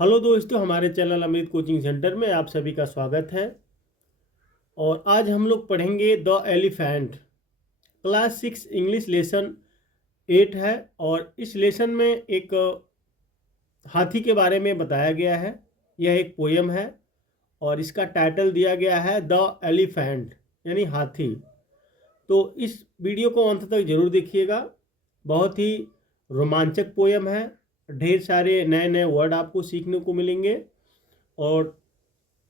Hello दोस्तों, हमारे channel अमृत coaching centre में आप सभी का स्वागत है। और आज हम लोग पढ़ेंगे the elephant. Class 6 English lesson 8 है। और इस लेसन में एक हाथी के बारे में बताया गया है। यह एक पोयम है और इसका टाइटल दिया गया है द एलिफेंट यानी हाथी। तो इस वीडियो को अंत तक जरूर देखिएगा। बहुत ही रोमांचक पोयम है। ढेर सारे नए नए वर्ड आपको सीखने को मिलेंगे और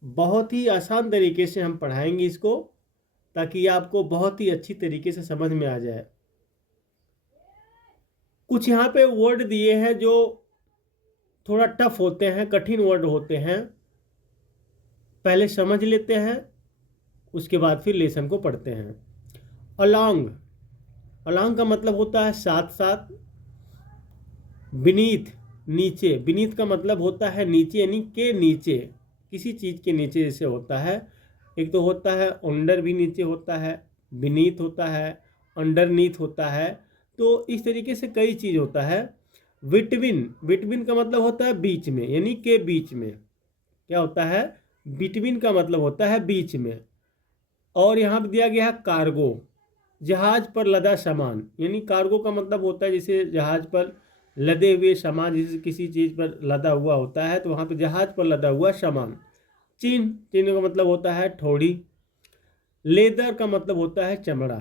बहुत ही आसान तरीके से हम पढ़ाएंगे इसको, ताकि आपको बहुत ही अच्छी तरीके से समझ में आ जाए। कुछ यहाँ पे वर्ड दिए हैं जो थोड़ा टफ होते हैं, कठिन वर्ड होते हैं। पहले समझ लेते हैं, उसके बाद फिर लेसन को पढ़ते हैं। अलोंग, अलोंग का मतलब होता है साथ साथ। बीनीथ, नीचे। बीनीथ का मतलब होता है नीचे, यानी के नीचे, किसी चीज़ के नीचे जैसे होता है। एक तो होता है अंडर, भी नीचे होता है। बीनीथ होता है, अंडरनीथ होता है। तो इस तरीके से कई चीज़ होता है। बिटवीन, बिटवीन का मतलब होता है बीच में, यानी के बीच में। क्या होता है? बिटवीन का मतलब होता है बीच में। और यहाँ पे दिया गया है कार्गो, जहाज पर लदा सामान। यानी कार्गो का मतलब होता है जैसे जहाज पर लदे हुए सामान, जैसे किसी चीज़ पर लदा हुआ होता है तो वहाँ पे जहाज पर लदा हुआ सामान। चिन्ह, चिन्ह का मतलब होता है ठोड़ी। लेदर का मतलब होता है चमड़ा।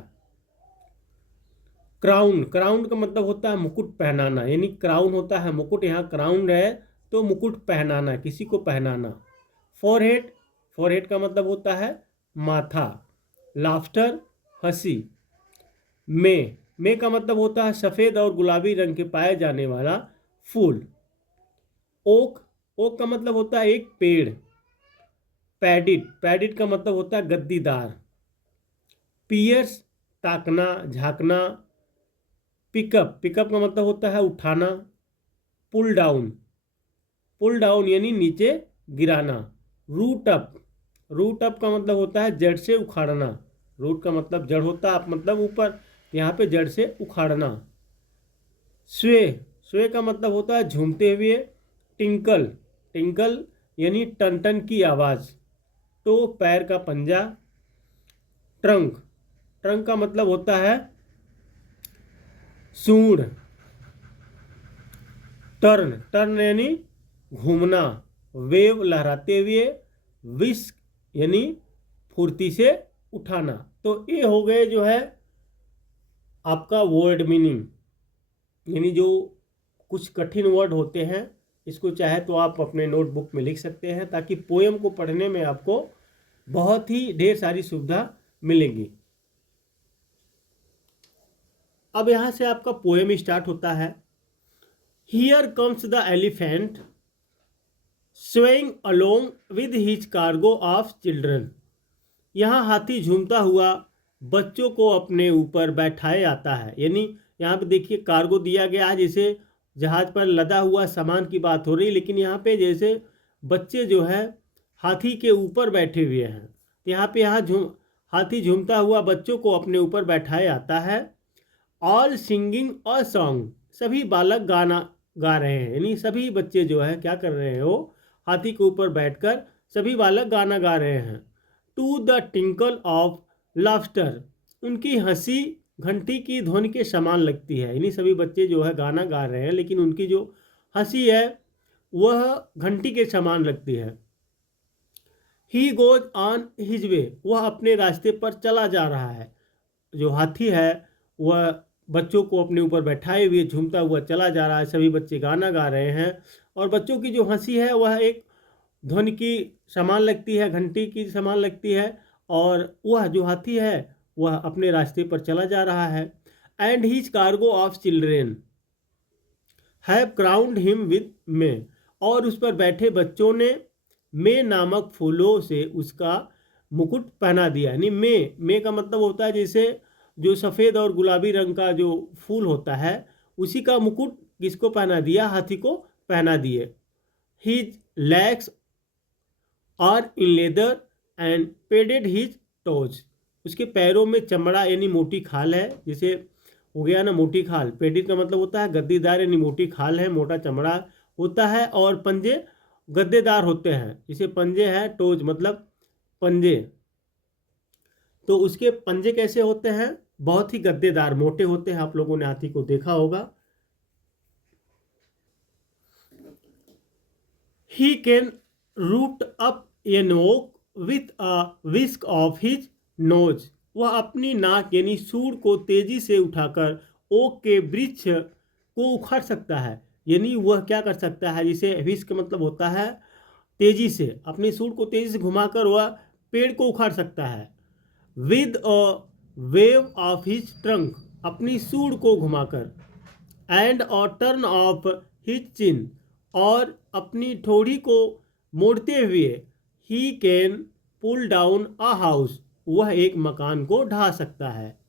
क्राउन, क्राउन का मतलब होता है मुकुट पहनाना, यानी क्राउन होता है मुकुट, यहाँ क्राउन है तो मुकुट पहनाना, किसी को पहनाना। फोरहेड, फोरहेड का मतलब होता है माथा। लाफ्टर, हंसी। मे का मतलब होता है सफ़ेद और गुलाबी रंग के पाए जाने वाला फूल। ओक, ओक का मतलब होता है एक पेड़। पैडिड, पैडिड का मतलब होता है गद्दीदार। पियर्स, ताकना, झांकना। पिकअप, पिकअप का मतलब होता है उठाना। पुल डाउन, पुल डाउन यानी नीचे गिराना। रूट अप, रूट अप का मतलब होता है जड़ से उखाड़ना। रूट का मतलब जड़ होता है, आप मतलब ऊपर, यहाँ पे जड़ से उखाड़ना। स्वे, स्वे का मतलब होता है झूमते हुए। टिंकल, टिंकल यानी टन टन की आवाज़। तो पैर का पंजा। ट्रंक, ट्रंक का मतलब होता है सूंड। टर्न, टर्न यानी घूमना। वेव, लहराते हुए। विस्क यानी फुर्ती से उठाना। तो ये हो गए जो है आपका वर्ड मीनिंग, यानी जो कुछ कठिन वर्ड होते हैं, इसको चाहे तो आप अपने नोटबुक में लिख सकते हैं, ताकि पोयम को पढ़ने में आपको बहुत ही ढेर सारी सुविधा मिलेगी। अब यहाँ से आपका पोयम स्टार्ट होता है। Here comes the elephant swaying along with his cargo of children. यहाँ हाथी झूमता हुआ बच्चों को अपने ऊपर बैठाए आता है। यानी यहाँ पे देखिए कार्गो दिया गया है, जैसे जहाज पर लदा हुआ सामान की बात हो रही है, लेकिन यहाँ पे जैसे बच्चे जो है हाथी के ऊपर बैठे हुए हैं। तो यहाँ पे हाथी झूमता हुआ बच्चों को अपने ऊपर बैठाए आता है। ऑल सिंगिंग अ सॉन्ग, सभी बालक गाना गा रहे हैं। यानी सभी बच्चे जो है क्या कर रहे हैं, वो हाथी के ऊपर बैठकर सभी बालक गाना गा रहे हैं। To the tinkle of laughter, उनकी हंसी घंटी की ध्वनि के समान लगती है। यानी सभी बच्चे जो है गाना गा रहे हैं, लेकिन उनकी जो हंसी है वह घंटी के समान लगती है। He goes on his way, वह अपने रास्ते पर चला जा रहा है। जो हाथी है वह बच्चों को अपने ऊपर बैठाए हुए झूमता हुआ चला जा रहा है। सभी बच्चे गाना गा रहे हैं और बच्चों की जो हंसी है वह एक ध्वनि की समान लगती है, घंटी की समान लगती है। और वह जो हाथी है वह अपने रास्ते पर चला जा रहा है। And his cargo of children have crowned him with May, और उस पर बैठे बच्चों ने मे नामक फूलों से उसका मुकुट पहना दिया। यानी मे का मतलब होता है जैसे जो सफ़ेद और गुलाबी रंग का जो फूल होता है, उसी का मुकुट किसको पहना दिया? हाथी को पहना दिए। His legs are in leather and padded his toes, उसके पैरों में चमड़ा यानी मोटी खाल है। जैसे हो गया ना मोटी खाल, पेडेड का मतलब होता है गद्दीदार, यानी मोटी खाल है, मोटा चमड़ा होता है। और पंजे गद्देदार होते हैं। इसे पंजे हैं, टोज मतलब पंजे, तो उसके पंजे कैसे होते हैं? बहुत ही गद्देदार, मोटे होते हैं। आप लोगों ने हाथी को देखा होगा। ही कैन रूट अप ए नोक with a whisk of his nose. वह अपनी नाक यानी सूंड को तेजी से उठाकर ओक के वृक्ष को उखाड़ सकता है। यानी वह क्या कर सकता है, जिसे विस्क मतलब होता है तेजी से, अपनी सूंड को तेजी से घुमाकर वह पेड़ को उखाड़ सकता है। With a wave of his trunk, अपनी सूंड को घुमाकर। And a turn of his chin, और अपनी ठोड़ी को मोड़ते हुए। He can pull down a house, वह एक मकान को ढा सकता है।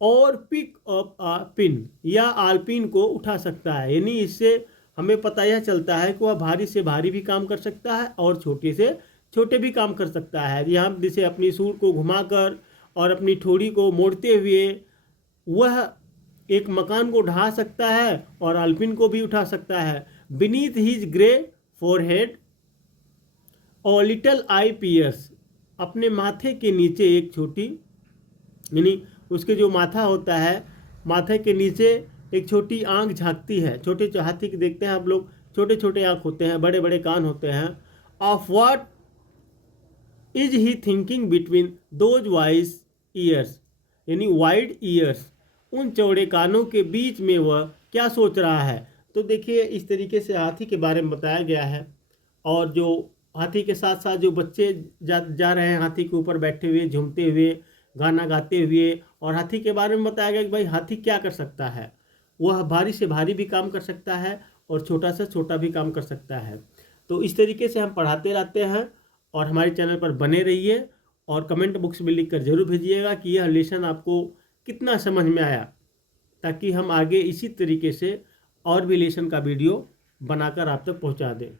और पिक अप अ पिन, या आलपिन को उठा सकता है। यानी इससे हमें पता यह चलता है कि वह भारी से भारी भी काम कर सकता है और छोटे से छोटे भी काम कर सकता है। यहाँ जिसे अपनी सूंड को घुमाकर और अपनी ठोड़ी को मोड़ते हुए वह एक मकान को ढा सकता है और आलपिन को भी उठा सकता है। बीनीथ हिज ग्रे फोरहेड और लिटल आई पियर्स, अपने माथे के नीचे एक छोटी, यानी उसके जो माथा होता है, माथे के नीचे एक छोटी आंख झांकती है। छोटे हाथी के देखते हैं आप लोग, छोटे छोटे आंख होते हैं, बड़े बड़े कान होते हैं। Of what is he thinking between those wise years, यानी वाइड ईयर्स, उन चौड़े कानों के बीच में वह क्या सोच रहा है। तो देखिए इस तरीके से हाथी के बारे में बताया गया है। और जो हाथी के साथ साथ जो बच्चे जा रहे हैं हाथी के ऊपर बैठे हुए, झूमते हुए, गाना गाते हुए, और हाथी के बारे में बताया गया कि भाई हाथी क्या कर सकता है। वह भारी से भारी भी काम कर सकता है और छोटा से छोटा भी काम कर सकता है। तो इस तरीके से हम पढ़ाते रहते हैं, और हमारे चैनल पर बने रहिए। और कमेंट बॉक्स में लिख कर जरूर भेजिएगा कि यह लेसन आपको कितना समझ में आया, ताकि हम आगे इसी तरीके से और भी लेसन का वीडियो बनाकर आप तक पहुंचा दें।